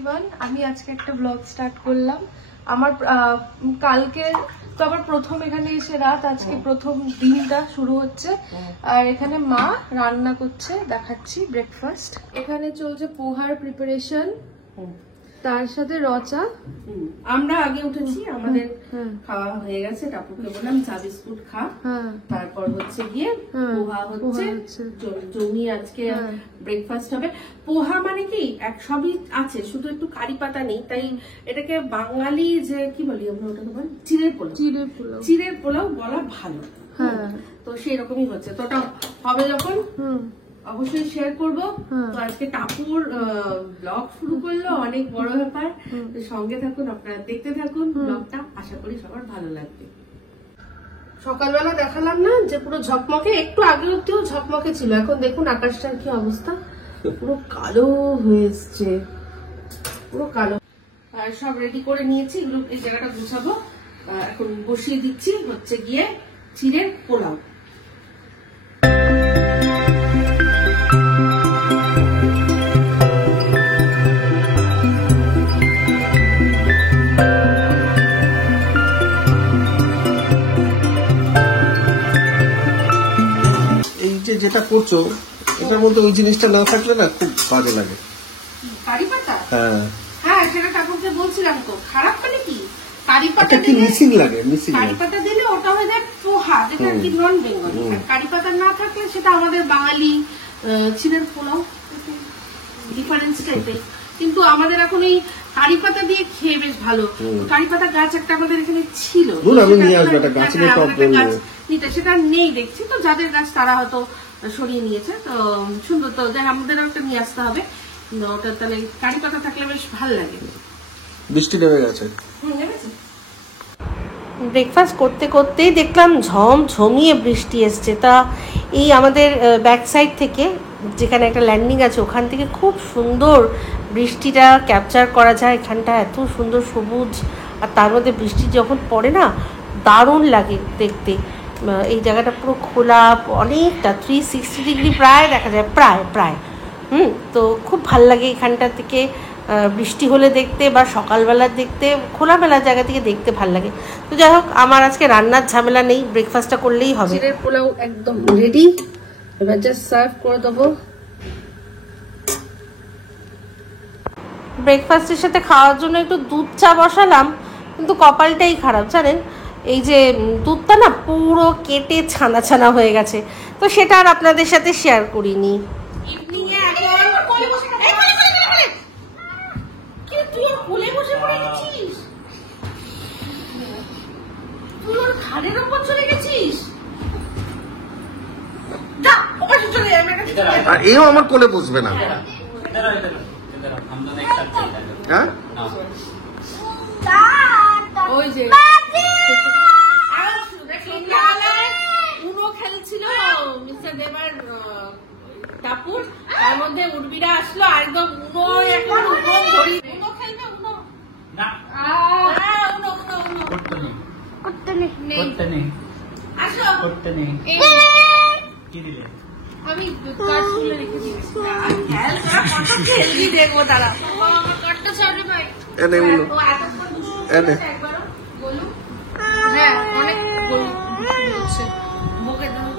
Everyone, আমি আজকে একটা ব্লগ স্টার্ট করলাম। আমার কালকে তো আবার প্রথম এখানে এসে রাত, আজকে প্রথম দিনটা শুরু হচ্ছে। আর এখানে মা রান্না করছে, দেখাচ্ছি ব্রেকফাস্ট। এখানে চলছে পোহার প্রিপারেশন, তার সাথে রচা। আমরা আগে উঠেছি, আমাদের খাওয়া হয়ে গেছে। টাপুকে বললাম চা বিস্কুট খা, তারপর হচ্ছে গিয়ে পোহা হচ্ছে। জমি আজকে ব্রেকফাস্ট হবে। পোহা মানে কি এক সবই আছে, শুধু একটু কারি পাতা নেই, তাই এটাকে বাঙালি যে কি বলি আমরা ওটাকে বলি চিড়ের পোলাও। চিড়ের পোলাও বলা ভালো। তো সেই রকমই হচ্ছে। তো ওটা হবে যখন অবশ্যই শেয়ার করবো। তো আজকে টাপুর ব্লগ শুরু করলো, অনেক বড় ব্যাপার। সঙ্গে থাকুন, আপনারা দেখতে থাকুন ব্লগটা, আশা করি সবার ভালো লাগবে। সকালবেলা দেখালাম না যে পুরো ঝকমকে, একটু আগে অব্দিও ঝকমকে ছিল, এখন দেখুন আকাশটার কি অবস্থা, পুরো কালো হয়ে এসছে, পুরো কালো। আর সব রেডি করে নিয়েছি, এগুলো এই জায়গাটা গুছাবো। এখন বসিয়ে দিচ্ছি হচ্ছে গিয়ে চিড়ের পোলাও। যেটা করছো এটার মধ্যে ওই জিনিসটা না থাকলে না খুব বাজে লাগে। কারি পাতা? হ্যাঁ সেটা ঠাকুরকে বলছিলাম তো, খারাপ মানে কি কারি পাতা কি মিসিং লাগে। কারি পাতা দিলে ওটা হয়ে যায় পোহা, যেটা কি নন বেঙ্গলি। আর কারি পাতা না থাকলে সেটা আমাদের বাঙালি চিড়ের পোলাও, ডিফারেন্সটা এটাই। কিন্তু আমাদের এখন এই কারি পাতা দিয়ে খেয়ে বেশ ভালো। কারি পাতা গাছ একটা আমাদের এখানে ছিল, সেটা নেই দেখছি। তো যাদের গাছ তারা হয়তো সরিয়ে নিয়েছে। তো সুন্দর, তো আমাদেরও একটা নিয়ে আসতে হবে। ওটা তাহলে কারি পাতা থাকলে বেশ ভালো লাগে। বৃষ্টি নেমে গেছে। ব্রেকফাস্ট করতে করতেই দেখলাম ঝমিয়ে বৃষ্টি এসছে। তা এই আমাদের ব্যাক সাইড থেকে, যেখানে একটা ল্যান্ডিং আছে, ওখান থেকে খুব সুন্দর বৃষ্টিটা ক্যাপচার করা যায়। এখানটা এত সুন্দর সবুজ, আর তার মধ্যে বৃষ্টি যখন পড়ে না, দারুণ লাগে দেখতে। এই জায়গাটা পুরো খোলা, অনেকটা 360 ডিগ্রি প্রায় দেখা যায়, প্রায় তো খুব ভাল লাগে এখানটা থেকে বৃষ্টি হলে দেখতে, বা সকালবেলা দেখতে, খোলামেলা জায়গা থেকে দেখতে ভাল লাগে। তো যাই হোক, আমার আজকে রান্নার ঝামেলা নেই, ব্রেকফাস্টটা করলেই হবে। চিড়ের পোলাও একদম রেডি, এবার জাস্ট সার্ভ করে দেবো। ব্রেকফাস্টের সাথে খাওয়ার জন্য একটু দুধ চা বসালাম, কিন্তু কপালটাই খারাপ জানেন। এই যে দুধটা না পুরো কেটে ছানা ছানা হয়ে গেছে, তো সেটা আর আপনাদের সাথে শেয়ার করিনি। এও আমার কোলে বসবে না। হ্যাঁ, ওই যে উনো খেলছিল মিস্টার দেবার টাপুর, তার মধ্যে উর্বিরা আসলো, একদম উনো এখন উনো ধরি। উনো খেলবে? উনো না, উনো উনো উনো করতে নেই, আসো করতে নেই। কি দিলে? আমি কাশফুলে রেখে দিয়েছি। খেলবি দেখবো তারা। আমার কাটটা ছাড়বে ভাই। এনে উনো এনে বলুন। হ্যাঁ, অনেক বলছে। বকে দাও,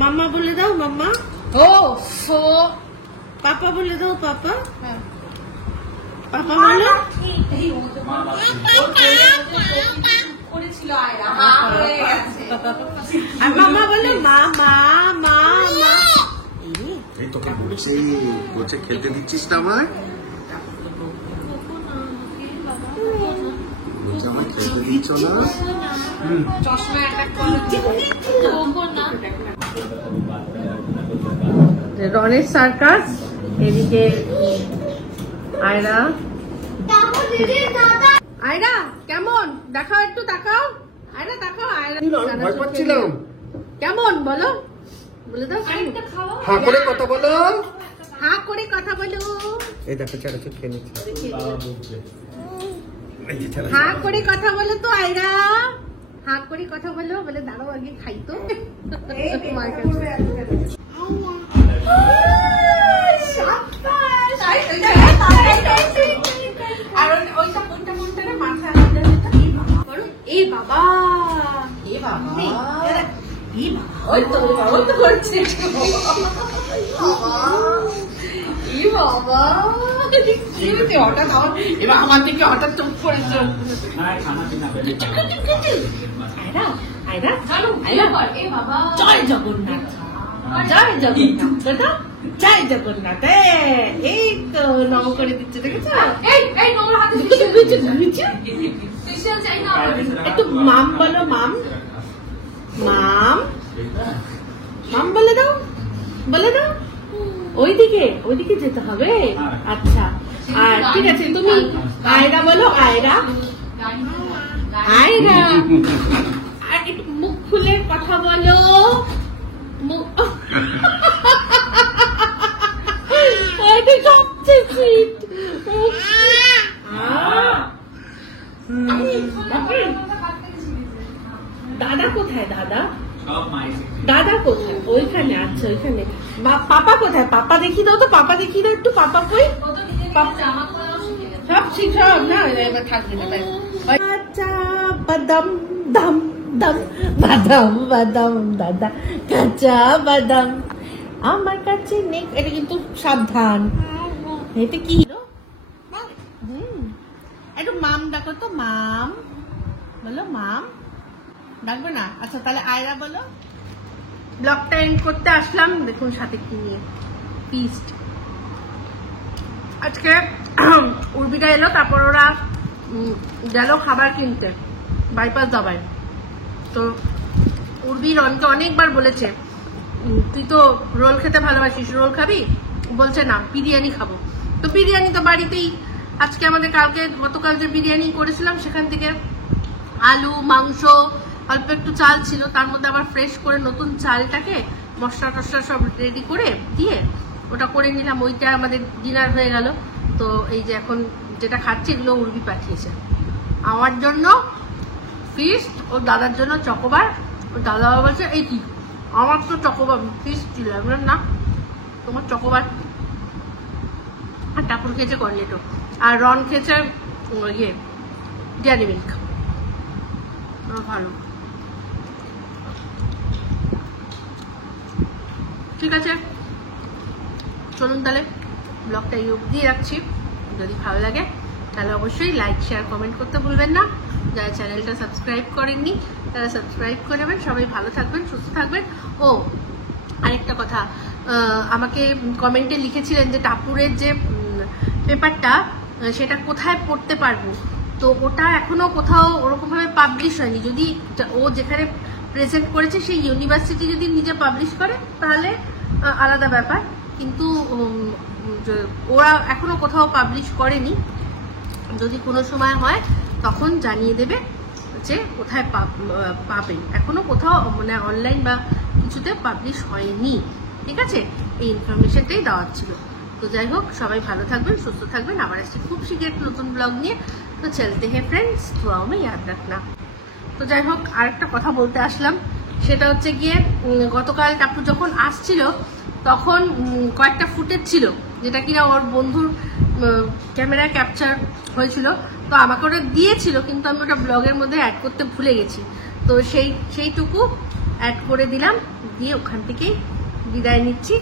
মাম্মা বলে দাও, মাম্মা। ও পাপা বলে দাও, পাপা। পাপা বলো। আর মামা বলো, মা। এই তোকে বলছে খেলতে দিচ্ছিস না আমায়, আমার খেলতে দিচ্ছ না। রনের সার্কাস, এদিকে আয়রা। আয়রা কেমন? দেখাও একটু, তাকাও আয়রা, তাকাও আয়রা। ভয় পাচ্ছিলাম। কেমন বলো, বলে দাও। হা করে কথা বলো, হা করে কথা বলো। এই দেখো চানাচুর খেয়ে নিচ্ছে। হা করে কথা বলো তো আয়রা, হা করে কথা বলো। বলে দাঁড়াও আগে খাই তো। ওই তো করছে হঠাৎ এবার আমার দিকে হঠাৎ চোখ পড়েছে জয় জগন্নাথ জয় জগন্নাথ দাদা জয় জগন্নাথ এই তো নম করে দিচ্ছে দেখেছো একটু মাম বলো মাম মাম মাম বলে দাও ওইদিকে যেতে হবে আচ্ছা আর ঠিক আছে তুমি আয়রা বলো আয়রা আর একটু মুখ খুলে কথা বলো সবচেয়ে সুইট দাদা কোথায় দাদা কোথায় ওইখানে আচ্ছা ওইখানে পাপা কোথায় পাপা দেখিয়ে দাও তো পাপা দেখিয়ে দাও একটু পাপা কই সব ঠিক সব না এবার থাকবে না কাঁচা বাদাম দাম দাম বাদাম বাদাম দাদা কাঁচা বাদাম আমার কাছে নেই এটা কিন্তু সাবধান এটা কি একটু মাম ডাকো তো মাম বলো মাম ডাকবে না আচ্ছা তাহলে আয়রা বলো ব্লগটা এন্ড করতে আসলাম দেখুন সাথে কি নিয়ে ফিস্ট আজকে উর্বিটা এলো তারপর ওরা গেল খাবার কিনতে বাইপাস দাবায় তো উর্বি রনকে অনেকবার বলেছে তুই তো রোল খেতে ভালোবাসিস রোল খাবি বলছে না বিরিয়ানি খাবো তো বিরিয়ানি তো বাড়িতেই আজকে আমাদের গতকাল যে বিরিয়ানি করেছিলাম সেখান থেকে আলু মাংস অল্প একটু চাল ছিল তার মধ্যে আবার ফ্রেশ করে নতুন চালটাকে মশলা টসলা সব রেডি করে দিয়ে ওটা করে নিলাম ওইটা আমাদের ডিনার হয়ে গেল তো এই যে এখন যেটা খাচ্ছি এগুলো উর্বি পাঠিয়েছে আমার জন্য ফিস্ট ও দাদার জন্য চকোবার ও দাদা বলছে এই কি আমার তো চকোবার ফিস্ট ছিল না তোমার চকোবার আর টাপুর খেয়েছে কর্নেটো আর রন খেয়েছে ইয়ে ডেয়ারি মিল্ক ভালো ঠিক আছে চলুন তাহলে ব্লগটা এই অবধি রাখছি যদি ভালো লাগে তাহলে অবশ্যই লাইক শেয়ার কমেন্ট করতে ভুলবেন না যারা চ্যানেলটা সাবস্ক্রাইব করেননি তারা সাবস্ক্রাইব করে নেবেন সবাই ভালো থাকবেন সুস্থ থাকবেন ও আরেকটা কথা আমাকে কমেন্টে লিখেছিলেন যে টাপুরের যে পেপারটা সেটা কোথায় পড়তে পারবো তো ওটা এখনো কোথাও ওরকমভাবে পাবলিশ হয়নি যদি ও যেখানে প্রেজেন্ট করেছে সেই ইউনিভার্সিটি যদি নিজে পাবলিশ করে তাহলে আলাদা ব্যাপার কিন্তু ওরা এখনো কোথাও পাবলিশ করেনি যদি কোনো সময় হয় তখন জানিয়ে দেবে যে কোথায় পাবেন এখনো কোথাও মানে অনলাইন বা কিছুতে পাবলিশ হয়নি ঠিক আছে এই ইনফরমেশনটাই দেওয়ার ছিল তো যাই হোক সবাই ভালো থাকবেন সুস্থ থাকবেন আবার আসছি খুব শীঘ্র নতুন ব্লগ নিয়ে তো চলতে হে ফ্রেন্ডস দুয়াও মে ইয়াদ রাখনা তো যাই হোক আরেকটা কথা বলতে আসলাম সেটা হচ্ছে গিয়ে গতকাল টাপু যখন আসছিল তখন কয়েকটা ফুটেজ ছিল যেটা কিনা ওর বন্ধুর ক্যামেরা ক্যাপচার হয়েছিল তো আমাকে ওটা দিয়েছিল কিন্তু আমি ওটা ব্লগের মধ্যে অ্যাড করতে ভুলে গেছি তো সেইটুকু অ্যাড করে দিলাম দিয়ে ওখান থেকেই বিদায় নিচ্ছি